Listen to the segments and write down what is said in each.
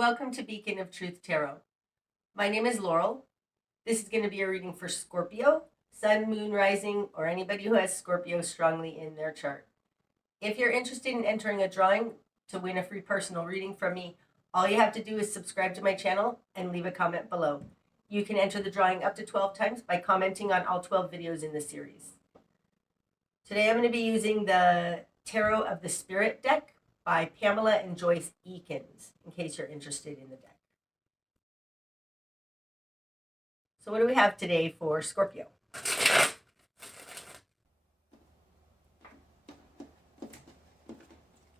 Welcome to Beacon of Truth Tarot. My name is Laurel. This is going to be a reading for Scorpio, Sun, Moon, Rising, or anybody who has Scorpio strongly in their chart. If you're interested in entering a drawing to win a free personal reading from me, all you have to do is subscribe to my channel and leave a comment below. You can enter the drawing up to 12 times by commenting on all 12 videos in the series. Today I'm going to be using the Tarot of the Spirit deck by Pamela and Joyce Eakins, in case you're interested in the deck. So what do we have today for Scorpio?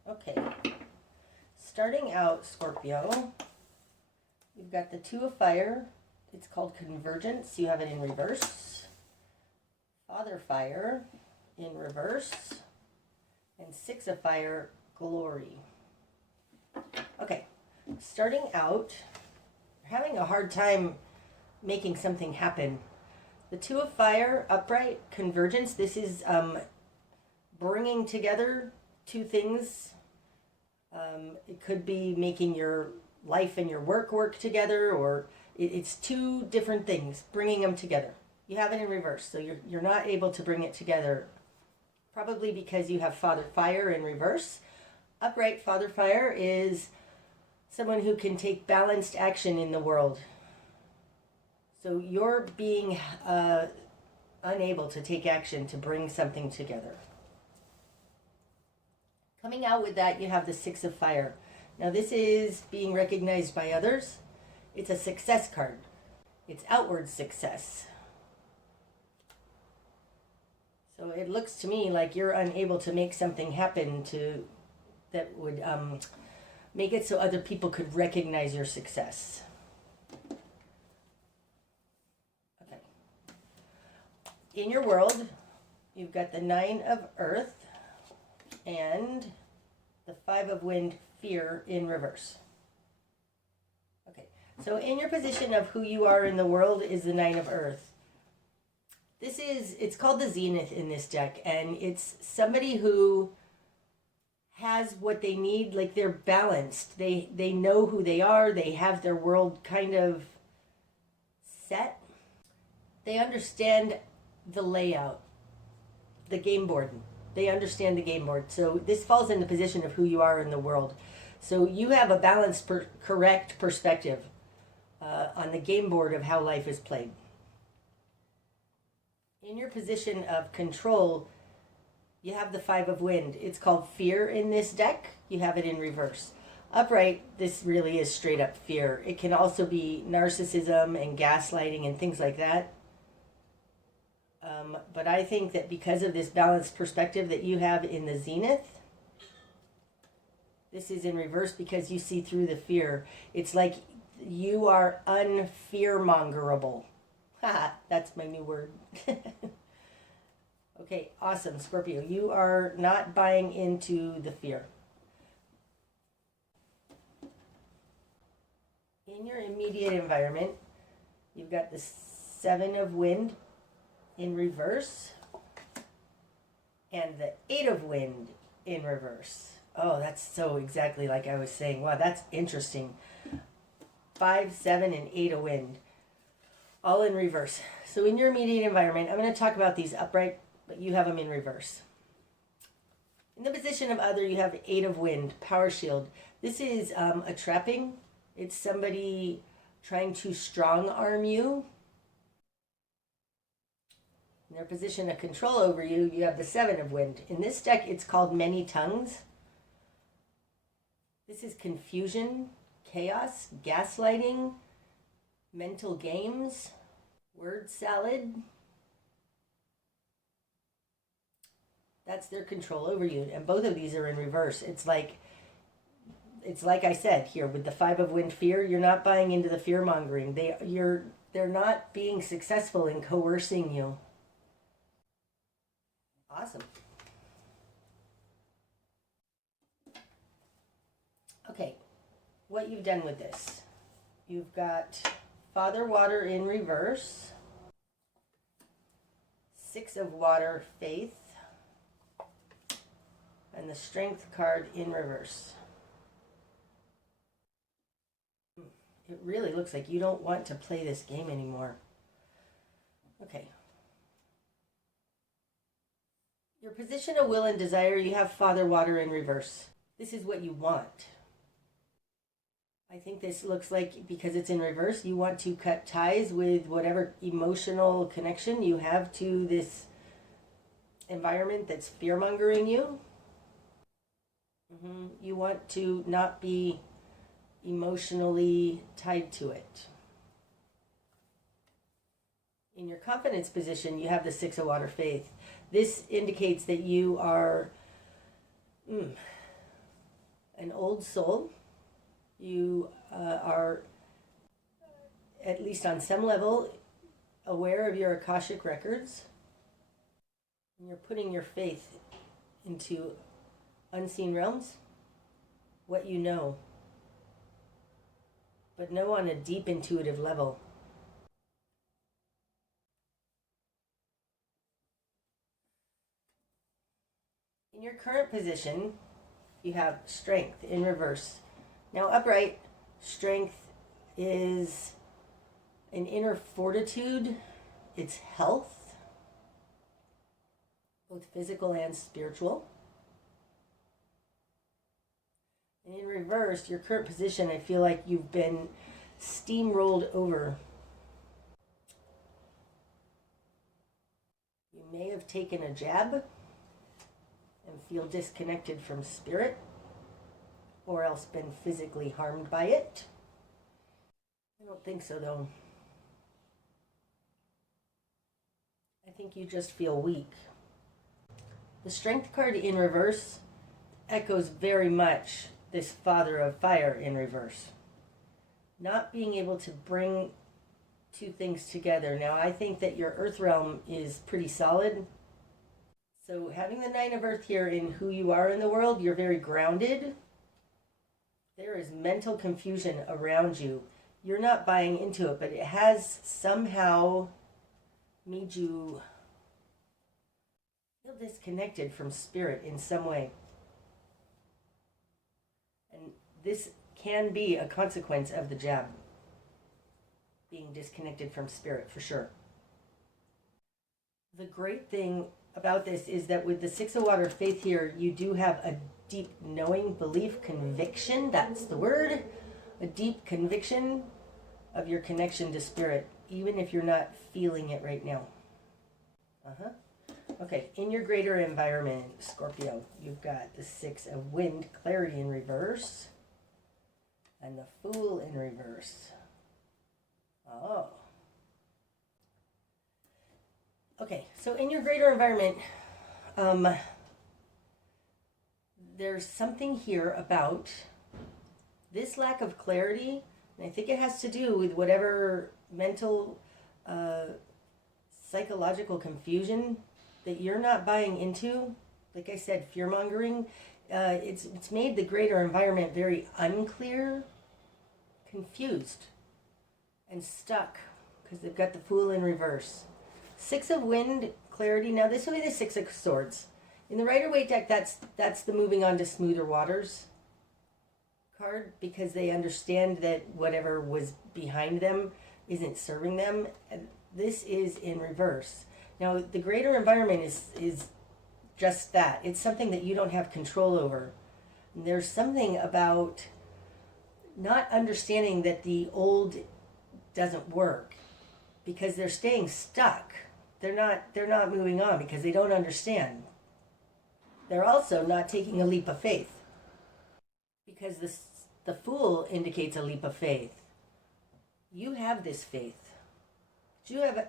Okay, starting out, Scorpio, you've got the Two of Fire. It's called Convergence. You have it in reverse. Father Fire in reverse. And Six of Fire, Glory. Okay, starting out, you're having a hard time making something happen. The Two of Fire, upright, convergence. This is bringing together two things. It could be making your life and your work together, or it's two different things, bringing them together. You have it in reverse, so you're not able to bring it together, probably because you have Father Fire in reverse. Upright Father Fire is someone who can take balanced action in the world. So you're being unable to take action to bring something together. Coming out with that, you have the Six of Fire. Now this is being recognized by others. It's a success card. It's outward success. So it looks to me like you're unable to make something happen that would make it so other people could recognize your success. Okay. In your world, you've got the Nine of Earth and the Five of Wind, Fear in reverse. Okay, so in your position of who you are in the world is the Nine of Earth. It's called the Zenith in this deck, and it's somebody who has what they need, like they're balanced. They know who they are. They have their world kind of set. They understand the layout, the game board. They understand the game board. So this falls in the position of who you are in the world. So you have a balanced, correct perspective on the game board of how life is played. In your position of control, you have the Five of Wind. It's called Fear in this deck. You have it in reverse. Upright, this really is straight up fear. It can also be narcissism and gaslighting and things like that. But I think that because of this balanced perspective that you have in the Zenith, this is in reverse because you see through the fear. It's like you are unfear-mongerable. Haha, that's my new word. Okay, awesome, Scorpio. You are not buying into the fear. In your immediate environment, you've got the Seven of Wind in reverse and the Eight of Wind in reverse. Oh, that's so exactly like I was saying. Wow, that's interesting. 5, 7, and 8 of Wind, all in reverse. So in your immediate environment, I'm going to talk about these upright, but you have them in reverse. In the position of other, you have Eight of Wind, Power Shield. This is a trapping. It's somebody trying to strong arm you. In their position of control over you, you have the Seven of Wind. In this deck, it's called Many Tongues. This is confusion, chaos, gaslighting, mental games, word salad. That's their control over you, and both of these are in reverse. It's like I said here with the Five of Wind, fear. You're not buying into the fear mongering. They're not being successful in coercing you. Awesome. Okay, what you've done with this? You've got Father Water in reverse, Six of Water, Faith, and the Strength card in reverse. It really looks like you don't want to play this game anymore. Okay. Your position of will and desire, you have Father Water in reverse. This is what you want. I think this looks like, because it's in reverse, you want to cut ties with whatever emotional connection you have to this environment that's fear-mongering you. You want to not be emotionally tied to it. In your confidence position, you have the Six of Water Faith. This indicates that you are an old soul. You are, at least on some level, aware of your Akashic records. And you're putting your faith into unseen realms, what you know, but know on a deep intuitive level. In your current position, you have Strength in reverse. Now upright, strength is an inner fortitude, it's health, both physical and spiritual. And in reverse, your current position, I feel like you've been steamrolled over. You may have taken a jab and feel disconnected from spirit, or else been physically harmed by it. I don't think so, though. I think you just feel weak. The Strength card in reverse echoes very much this Father of Fire in reverse. Not being able to bring two things together. Now, I think that your Earth realm is pretty solid. So having the Nine of Earth here in who you are in the world, you're very grounded. There is mental confusion around you. You're not buying into it, but it has somehow made you feel disconnected from spirit in some way. And this can be a consequence of the jab. Being disconnected from spirit, for sure. The great thing about this is that with the Six of Water Faith here, you do have a deep knowing, belief, conviction, that's the word, a deep conviction of your connection to spirit, even if you're not feeling it right now. Okay, in your greater environment, Scorpio, you've got the Six of Wind, clarity in reverse, and the Fool in reverse. Oh. Okay, so in your greater environment, there's something here about this lack of clarity, and I think it has to do with whatever mental, psychological confusion that you're not buying into. Like I said, fear-mongering, it's made the greater environment very unclear, confused, and stuck, because they've got the Fool in reverse. Six of Wind, clarity. Now this will be the Six of Swords. In the Rider-Waite deck, that's the moving on to smoother waters card, because they understand that whatever was behind them isn't serving them. And this is in reverse. Now the greater environment is just that. It's something that you don't have control over. And there's something about not understanding that the old doesn't work, because they're staying stuck. They're not moving on because they don't understand. They're also not taking a leap of faith, because the Fool indicates a leap of faith. You have this faith. You have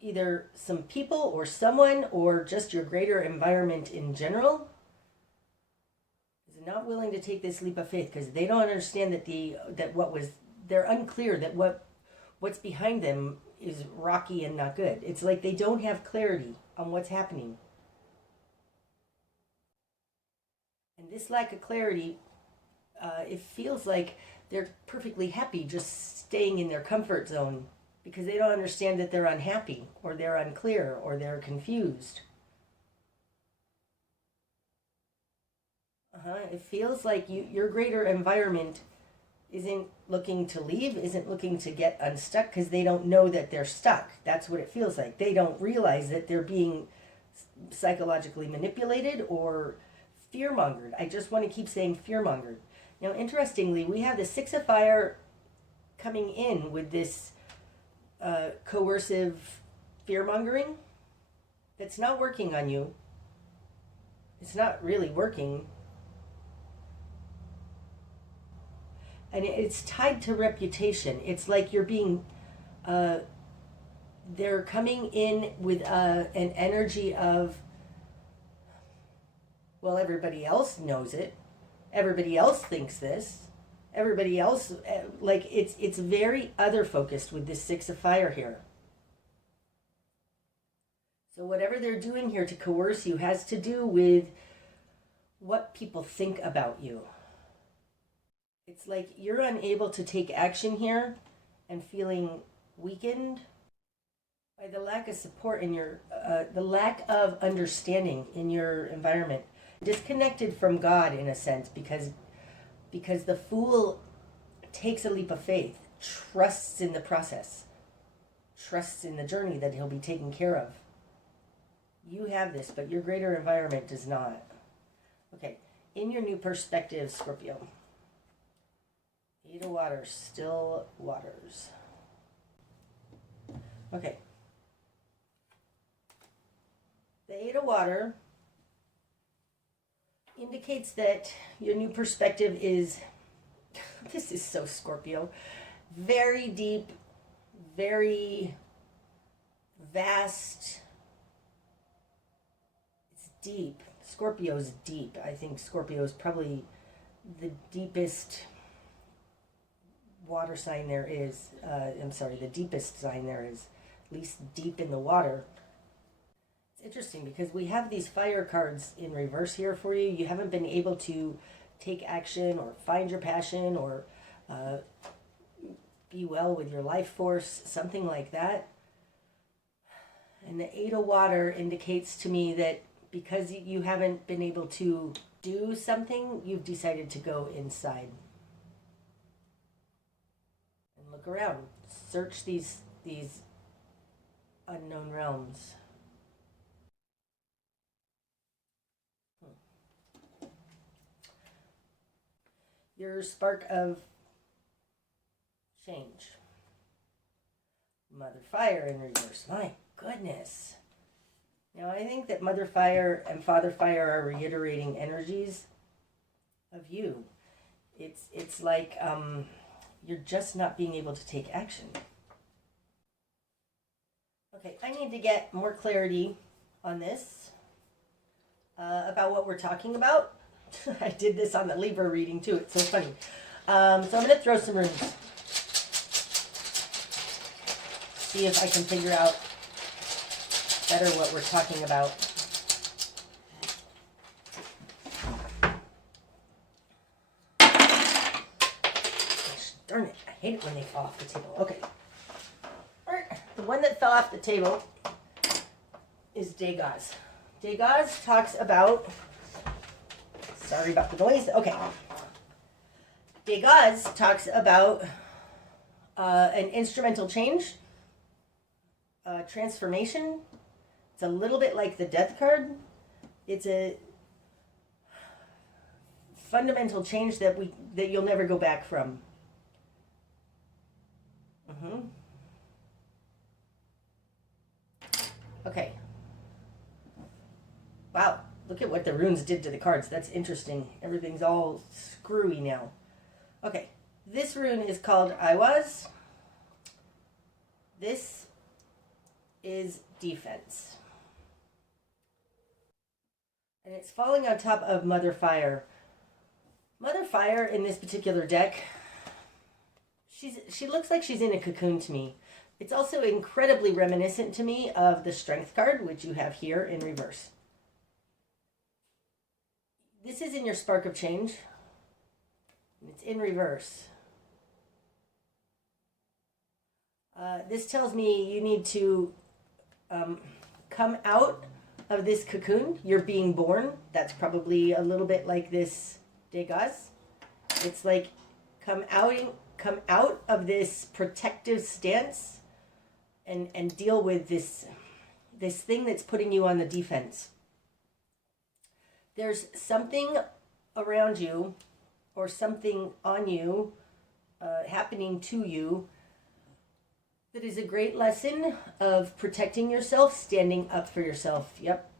either some people or someone or just your greater environment in general is not willing to take this leap of faith, because they don't understand that they're unclear that what's behind them is rocky and not good. It's like they don't have clarity on what's happening. And this lack of clarity, it feels like they're perfectly happy just staying in their comfort zone, because they don't understand that they're unhappy, or they're unclear, or they're confused. It feels like your greater environment isn't looking to leave, isn't looking to get unstuck because they don't know that they're stuck. That's what it feels like. They don't realize that they're being psychologically manipulated or fear-mongered. I just want to keep saying fear-mongered. Now, interestingly, we have the Six of Fire coming in with this coercive fear-mongering that's not working on you. It's not really working. And it's tied to reputation. It's like you're being, they're coming in with an energy of, well, everybody else knows it. Everybody else thinks this. Everybody else, like, it's very other focused with this Six of Fire here. So whatever they're doing here to coerce you has to do with what people think about you. It's like you're unable to take action here and feeling weakened by the lack of support in your, the lack of understanding in your environment. Disconnected from God in a sense because the Fool takes a leap of faith, trusts in the process, trusts in the journey that he'll be taken care of. You have this, but your greater environment does not. Okay, in your new perspective, Scorpio. Eight of Waters, still waters. Okay. The Eight of Water indicates that your new perspective is, this is so Scorpio, very deep, very vast. It's deep. Scorpio's deep. I think Scorpio is probably the deepest water sign there is. The deepest sign there is, at least deep in the water. It's interesting because we have these fire cards in reverse here for you. You haven't been able to take action or find your passion or be well with your life force, something like that. And the Eight of Water indicates to me that because you haven't been able to do something, you've decided to go inside and look around. Search these unknown realms. Your spark of change. Mother Fire in reverse. My goodness. Now, I think that Mother Fire and Father Fire are reiterating energies of you. It's like you're just not being able to take action. Okay, I need to get more clarity on this, about what we're talking about. I did this on the Libra reading too. It's so funny. So I'm going to throw some runes. See if I can figure out better what we're talking about. Gosh, darn it. I hate it when they fall off the table. Okay. All right. The one that fell off the table is Degas. Degas talks about... Sorry about the noise. Okay. Degas talks about an instrumental change, transformation. It's a little bit like the Death card. It's a fundamental change that you'll never go back from. Okay. Wow. Look at what the runes did to the cards. That's interesting. Everything's all screwy now. Okay. This rune is called Iwas. This is defense. And it's falling on top of Mother Fire. Mother Fire in this particular deck, she looks like she's in a cocoon to me. It's also incredibly reminiscent to me of the Strength card, which you have here in reverse. This is in your spark of change. It's in reverse. This tells me you need to come out of this cocoon. You're being born. That's probably a little bit like this Degas. It's like Come out of this protective stance and deal with this thing that's putting you on the defense. There's something around you or something on you, happening to you, that is a great lesson of protecting yourself, standing up for yourself. Yep.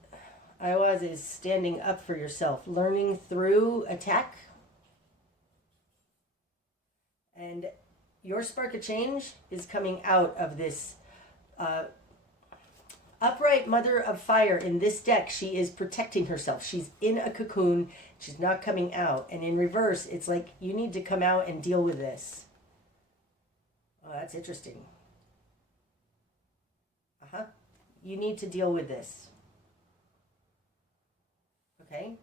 Iwaz is standing up for yourself, learning through attack. And your spark of change is coming out of this upright mother of fire. In this deck, she is protecting herself. She's in a cocoon. She's not coming out. And in reverse, it's like, you need to come out and deal with this. Oh, that's interesting. You need to deal with this. Okay.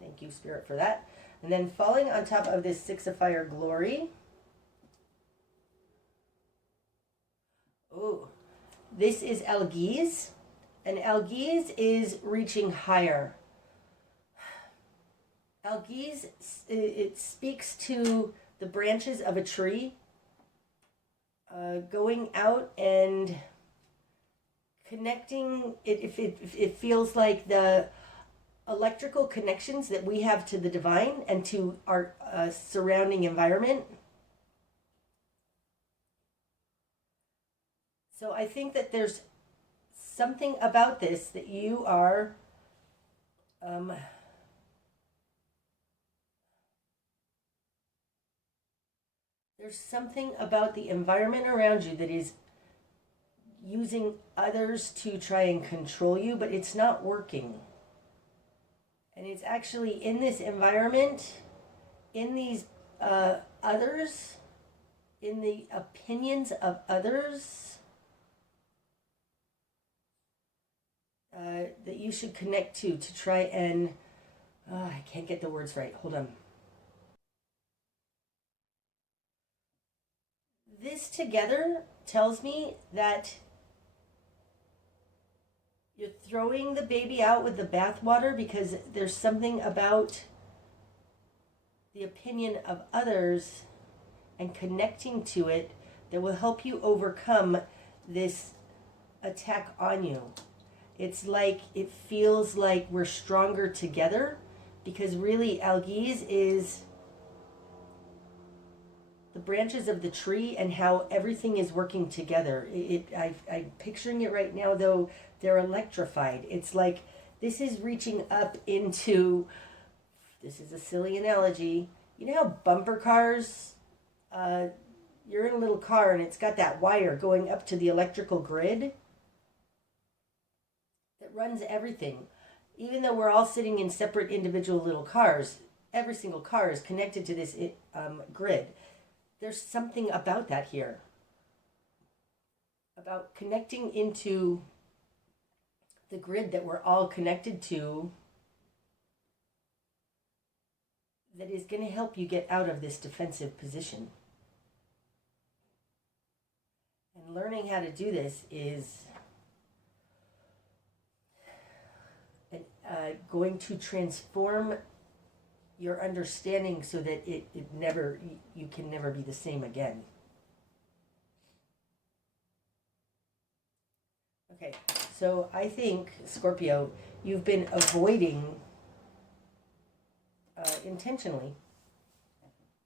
Thank you, Spirit, for that. And then falling on top of this Six of Fire glory. Oh, this is Algiz. And Algiz is reaching higher. Algiz, it speaks to the branches of a tree. Going out and connecting. It feels like the electrical connections that we have to the divine and to our surrounding environment. So I think that there's something about this that you are there's something about the environment around you that is using others to try and control you, but it's not working. And it's actually in this environment, in these others, in the opinions of others, that you should connect to try and, I can't get the words right, hold on. This together tells me that you're throwing the baby out with the bathwater because there's something about the opinion of others and connecting to it that will help you overcome this attack on you. It's like, it feels like we're stronger together, because really Algiz is the branches of the tree and how everything is working together. I'm picturing it right now, though. They're electrified. It's like this is reaching up into, this is a silly analogy. You know how bumper cars, you're in a little car and it's got that wire going up to the electrical grid that runs everything. Even though we're all sitting in separate individual little cars, every single car is connected to this grid. There's something about that here. About connecting into the grid that we're all connected to, that is going to help you get out of this defensive position. And learning how to do this is going to transform your understanding so that you can never be the same again. Okay, so I think, Scorpio, you've been avoiding, intentionally,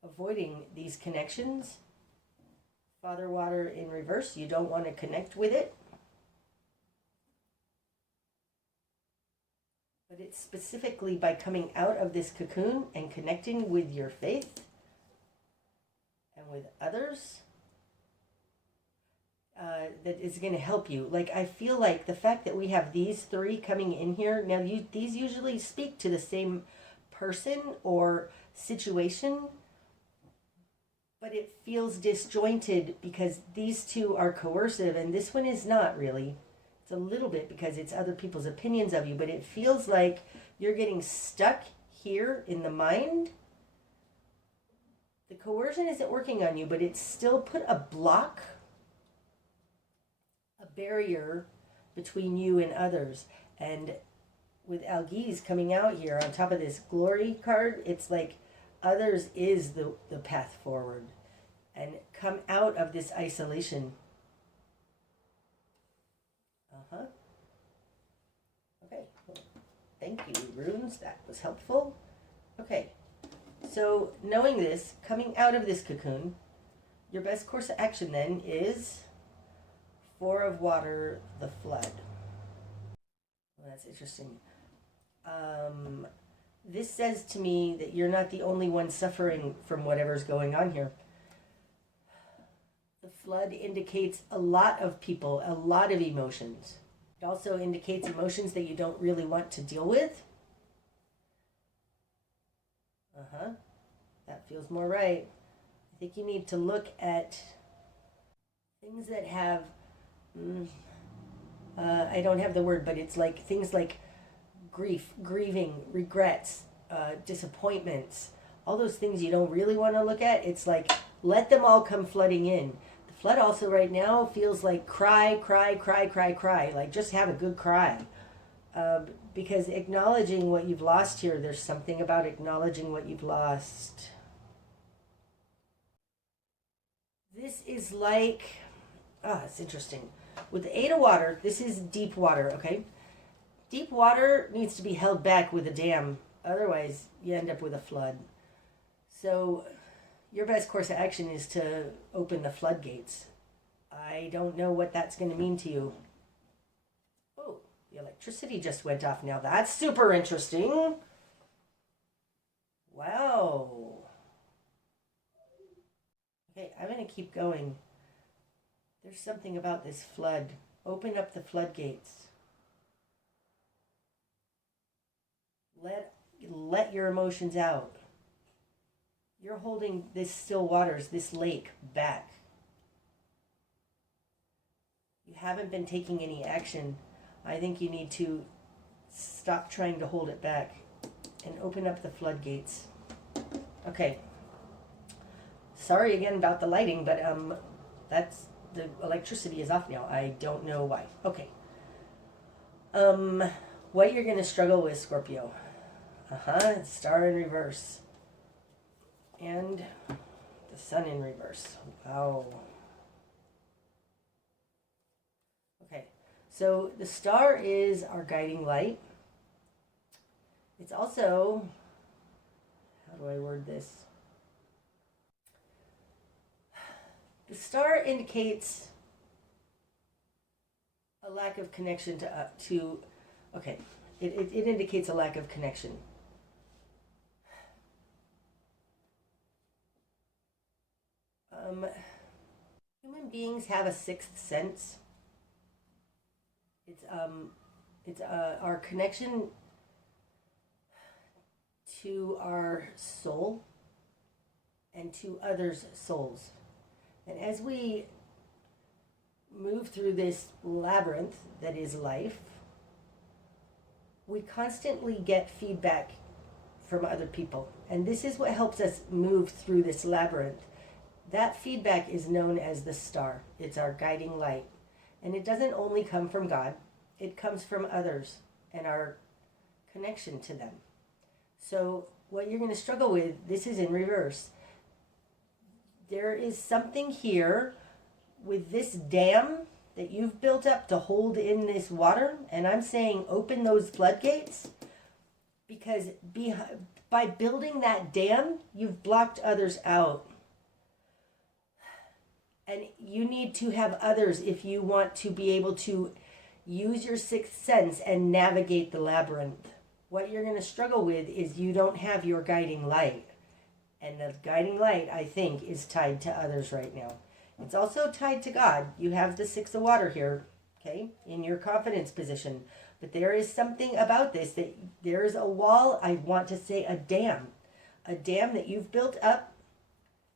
avoiding these connections. Father Water in reverse, you don't want to connect with it. But it's specifically by coming out of this cocoon and connecting with your faith and with others that is going to help you. Like, I feel like the fact that we have these three coming in here, now these usually speak to the same person or situation, but it feels disjointed because these two are coercive and this one is not really. It's a little bit because it's other people's opinions of you, but it feels like you're getting stuck here in the mind. The coercion isn't working on you, but it's still put a block, a barrier between you and others. And with Algiz coming out here on top of this glory card, it's like others is the path forward. And come out of this isolation. Okay. Thank you, runes. That was helpful. Okay. So knowing this, coming out of this cocoon, your best course of action then is 4 of water, the flood. Well, that's interesting. This says to me that you're not the only one suffering from whatever's going on here. The flood indicates a lot of people, a lot of emotions. It also indicates emotions that you don't really want to deal with. That feels more right. I think you need to look at things that have, I don't have the word, but it's like things like grief, grieving, regrets, disappointments, all those things you don't really want to look at. It's like, let them all come flooding in. The flood also right now feels like cry, cry, cry, cry, cry. Like just have a good cry. Because acknowledging what you've lost here, there's something about acknowledging what you've lost. This is like, it's interesting. With the 8 of water, this is deep water, okay? Deep water needs to be held back with a dam. Otherwise, you end up with a flood. So your best course of action is to open the floodgates. I don't know what that's going to mean to you. Oh, the electricity just went off now. That's super interesting. Wow. Okay, I'm going to keep going. There's something about this flood. Open up the floodgates. Let your emotions out. You're holding this still waters, this lake, back. You haven't been taking any action. I think you need to stop trying to hold it back and open up the floodgates. Okay. Sorry again about the lighting, but that's the electricity is off now. I don't know why. Okay. What you're going to struggle with, Scorpio. Star in reverse. And the sun in reverse. Wow. Okay. So the star is our guiding light. It's also, how do I word this? The star indicates a lack of connection to okay, it indicates a lack of connection. Human beings have a sixth sense. It's our connection to our soul and to others' souls. And as we move through this labyrinth that is life, we constantly get feedback from other people. And this is what helps us move through this labyrinth. That feedback is known as the star. It's our guiding light. And it doesn't only come from God. It comes from others and our connection to them. So what you're going to struggle with, this is in reverse. There is something here with this dam that you've built up to hold in this water. And I'm saying open those floodgates, because by building that dam, you've blocked others out. And you need to have others if you want to be able to use your sixth sense and navigate the labyrinth. What you're going to struggle with is you don't have your guiding light. And the guiding light, I think, is tied to others right now. It's also tied to God. You have the 6 of water here, okay, in your confidence position. But there is something about this, that there is a wall, I want to say a dam that you've built up.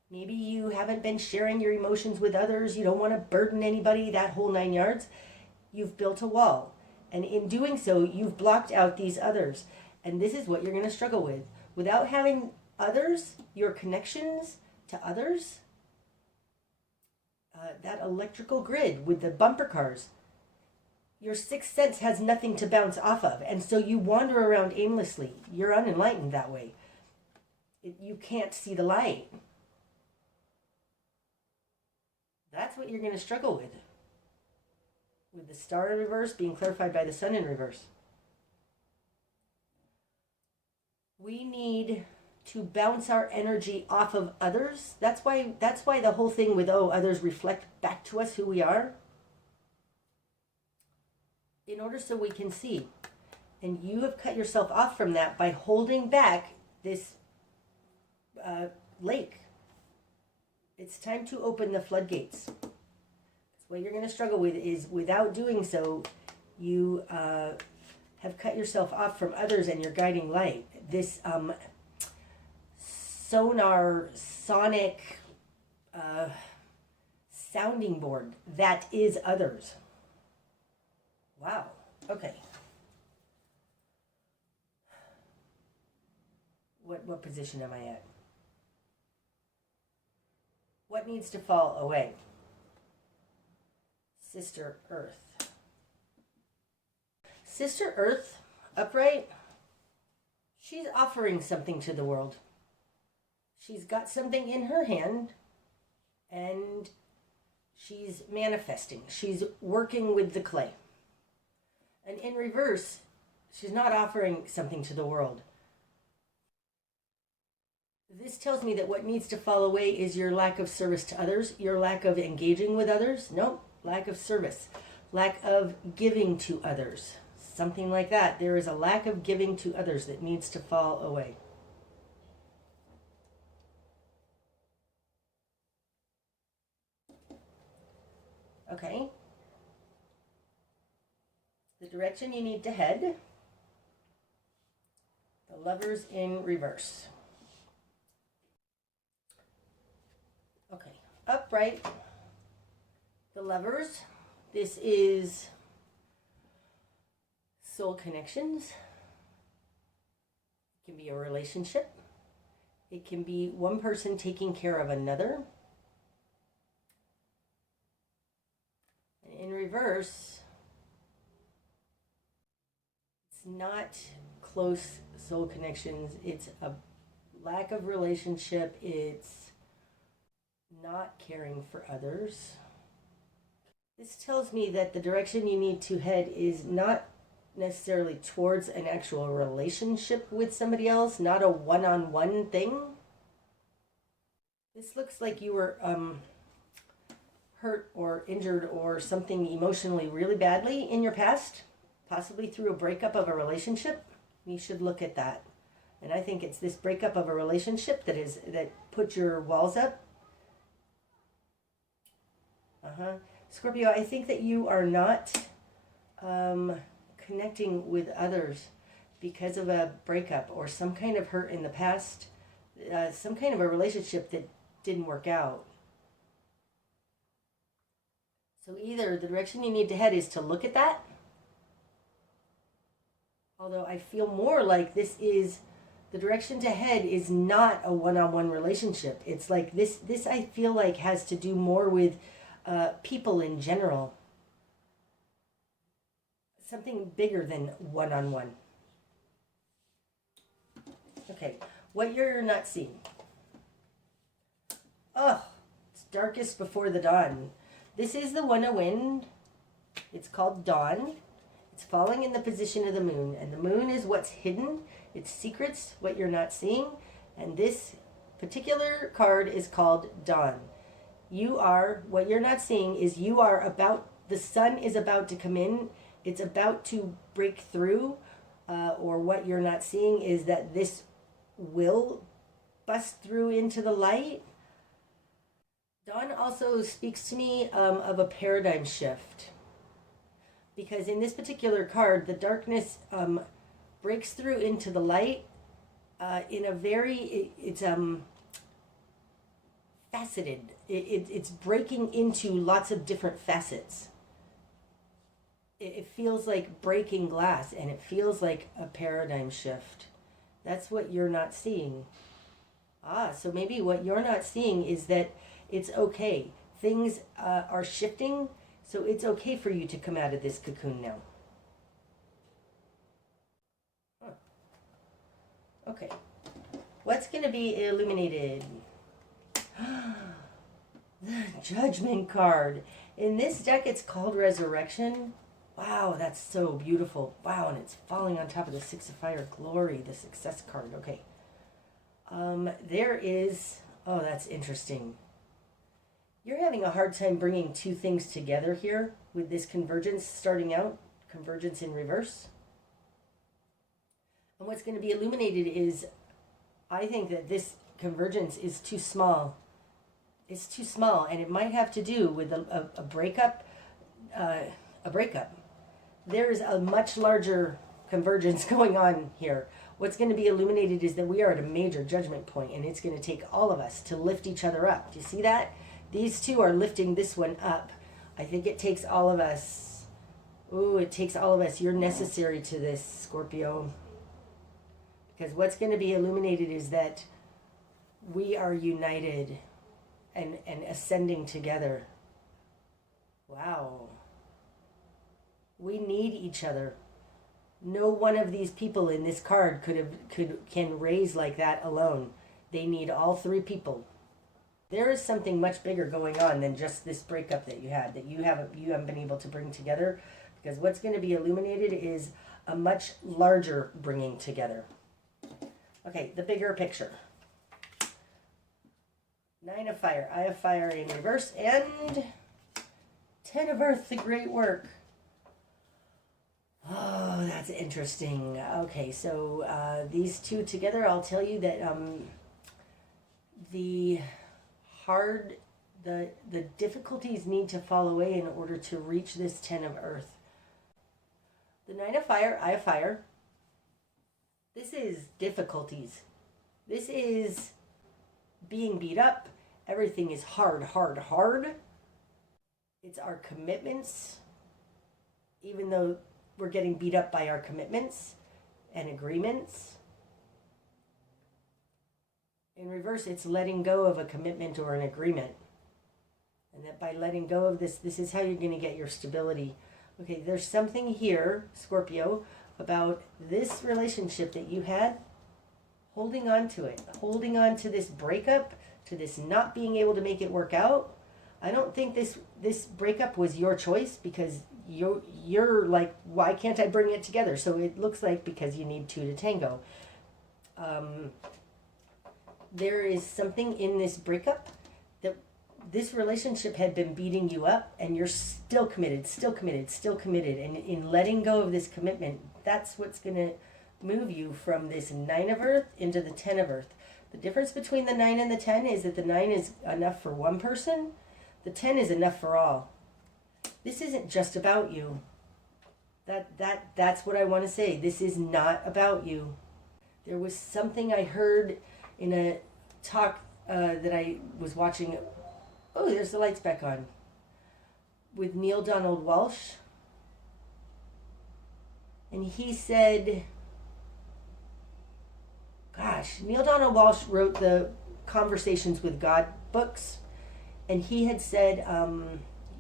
Maybe you haven't been sharing your emotions with others. You don't want to burden anybody, that whole 9 yards. You've built a wall. And in doing so, you've blocked out these others. And this is what you're going to struggle with. Without having others, your connections to others, that electrical grid with the bumper cars, your sixth sense has nothing to bounce off of. And so you wander around aimlessly. You're unenlightened that way. You can't see the light. That's what you're going to struggle with the star in reverse being clarified by the sun in reverse. We need to bounce our energy off of others. That's why the whole thing with, oh, others reflect back to us who we are. In order so we can see. And you have cut yourself off from that by holding back this lake. It's time to open the floodgates. What you're going to struggle with is, without doing so, you have cut yourself off from others and your guiding light. This sonic sounding board that is others. Wow. Okay. What position am I at? What needs to fall away? Sister Earth. Sister Earth, upright, she's offering something to the world. She's got something in her hand and she's manifesting. She's working with the clay. And in reverse, she's not offering something to the world. This tells me that what needs to fall away is your lack of service to others, your lack of engaging with others. Nope, lack of service, lack of giving to others. Something like that. There is a lack of giving to others that needs to fall away. Okay. The direction you need to head. The Lovers in reverse. Okay. Upright. The Lovers. This is soul connections. It can be a relationship. It can be one person taking care of another. And in reverse, it's not close soul connections. It's a lack of relationship. It's not caring for others. This tells me that the direction you need to head is not necessarily towards an actual relationship with somebody else, not a one-on-one thing. This looks like you were hurt or injured or something emotionally really badly in your past, possibly through a breakup of a relationship. You should look at that. And I think it's this breakup of a relationship that put your walls up. Scorpio, I think that you are not connecting with others because of a breakup or some kind of hurt in the past, some kind of a relationship that didn't work out. So either the direction you need to head is to look at that, although I feel more like this is, the direction to head is not a one-on-one relationship. It's like this I feel like has to do more with people in general. Something bigger than one-on-one. Okay, what you're not seeing. Oh, it's darkest before the dawn. This is the one of wind. It's called dawn. It's falling in the position of the moon. And the moon is what's hidden. It's secrets, what you're not seeing. And this particular card is called dawn. You are, what you're not seeing is you are about, the sun is about to come in. It's about to break through, or what you're not seeing is that this will bust through into the light. Dawn also speaks to me of a paradigm shift. Because in this particular card, the darkness breaks through into the light in a very, it's faceted. It's breaking into lots of different facets. It feels like breaking glass, and it feels like a paradigm shift. That's what you're not seeing. So maybe what you're not seeing is that it's okay. Things are shifting, so it's okay for you to come out of this cocoon now. Okay. What's going to be illuminated? The Judgment card. In this deck, it's called Resurrection. Wow, that's so beautiful. Wow, and it's falling on top of the Six of Fire. Glory, the Success card. Okay. There is... Oh, that's interesting. You're having a hard time bringing two things together here with this convergence starting out. Convergence in reverse. And what's going to be illuminated is, I think that this convergence is too small. It's too small, and it might have to do with a breakup. There is a much larger convergence going on here. What's going to be illuminated is that we are at a major judgment point, and it's going to take all of us to lift each other up. Do you see that? These two are lifting this one up. I think it takes all of us. Ooh, it takes all of us. You're necessary to this, Scorpio. Because what's going to be illuminated is that we are united and ascending together. Wow. We need each other. No one of these people in this card can raise like that alone. They need all three people. There is something much bigger going on than just this breakup that you had, that you haven't been able to bring together. Because what's going to be illuminated is a much larger bringing together. Okay, the bigger picture. Nine of Fire, Eye of Fire in reverse, and Ten of Earth, the Great Work. Oh, that's interesting. Okay, so these two together, I'll tell you that the difficulties need to fall away in order to reach this Ten of Earth. The Nine of Fire, Eye of Fire. This is difficulties. This is being beat up. Everything is hard, hard, hard. It's our commitments. Even though we're getting beat up by our commitments and agreements. In reverse, it's letting go of a commitment or an agreement. And that by letting go of this is how you're going to get your stability. Okay, there's something here, Scorpio, about this relationship that you had, holding on to it, holding on to this breakup, to this not being able to make it work out. I don't think this breakup was your choice, because you're like, why can't I bring it together? So it looks like because you need two to tango. There is something in this breakup that this relationship had been beating you up, and you're still committed, still committed, still committed. And in letting go of this commitment, that's what's going to move you from this Nine of Earth into the Ten of Earth. The difference between the 9 and the 10 is that the 9 is enough for one person. The 10 is enough for all. This isn't just about you. That's what I want to say. This is not about you. There was something I heard in a talk that I was watching. Oh, there's the lights back on. With Neil Donald Walsh. And he said, gosh, Neil Donald Walsh wrote the Conversations with God books. And he had said,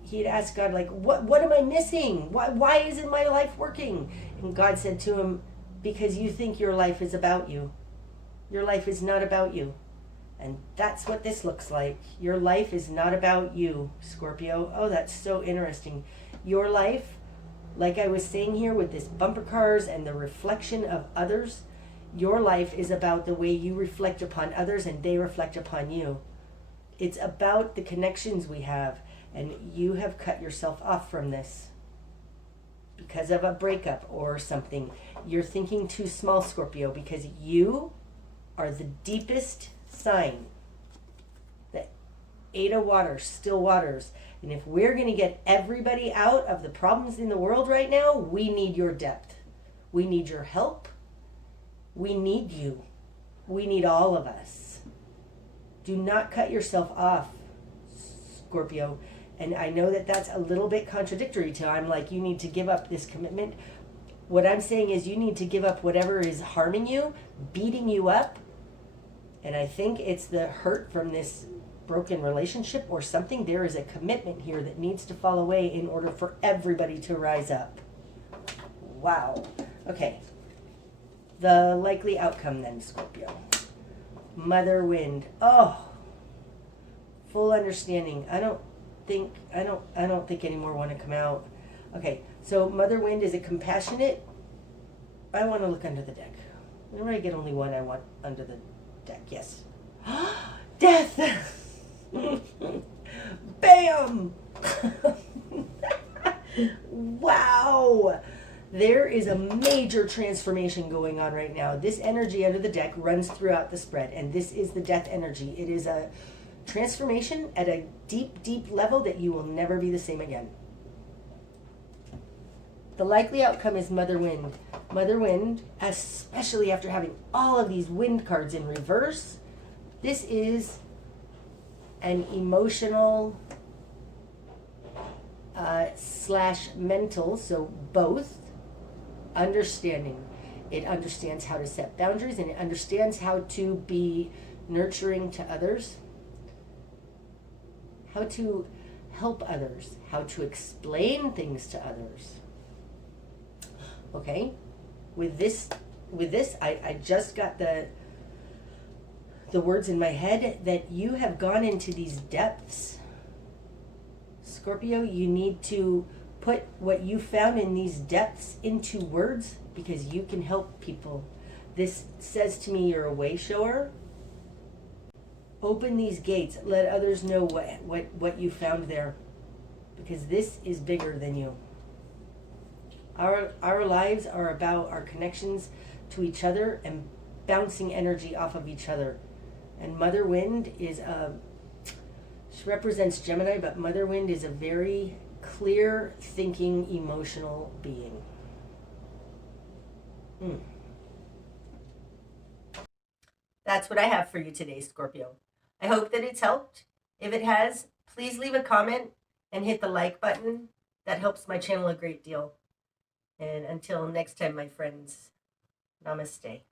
he had asked God, like, what am I missing? Why isn't my life working? And God said to him, because you think your life is about you. Your life is not about you. And that's what this looks like. Your life is not about you, Scorpio. Oh, that's so interesting. Your life, like I was saying here with this bumper cars and the reflection of others, your life is about the way you reflect upon others and they reflect upon you. It's about the connections we have, and you have cut yourself off from this because of a breakup or something. You're thinking too small, Scorpio, because you are the deepest sign. The 8 of Waters, still waters. And if we're going to get everybody out of the problems in the world right now, we need your depth. We need your help. We need you. We need all of us. Do not cut yourself off, Scorpio. And I know that that's a little bit contradictory to, I'm like, you need to give up this commitment. What I'm saying is you need to give up whatever is harming you, beating you up. And I think it's the hurt from this broken relationship or something. There is a commitment here that needs to fall away in order for everybody to rise up. Wow. Okay. The likely outcome then, Scorpio. Mother Wind. Oh, full understanding. I don't think any more want to come out. Okay, so Mother Wind is a compassionate. I want to look under the deck. Whenever I get only one, I want under the deck. Yes. Death. Bam. Wow. There is a major transformation going on right now. This energy under the deck runs throughout the spread, and this is the death energy. It is a transformation at a deep, deep level that you will never be the same again. The likely outcome is Mother Wind. Mother Wind, especially after having all of these wind cards in reverse, this is an emotional slash mental, so both, understanding. It understands how to set boundaries, and it understands how to be nurturing to others, how to help others, how to explain things to others. Okay, with this, I just got the words in my head that you have gone into these depths. Scorpio, you need to put what you found in these depths into words, because you can help people. This says to me you're a way shower. Open these gates. Let others know what you found there, because this is bigger than you. Our lives are about our connections to each other and bouncing energy off of each other. And Mother Wind is she represents Gemini, but Mother Wind is a very clear thinking, emotional being. That's what I have for you today, Scorpio. I hope that it's helped. If it has, please leave a comment and hit the like button. That helps my channel a great deal. And until next time, my friends, namaste.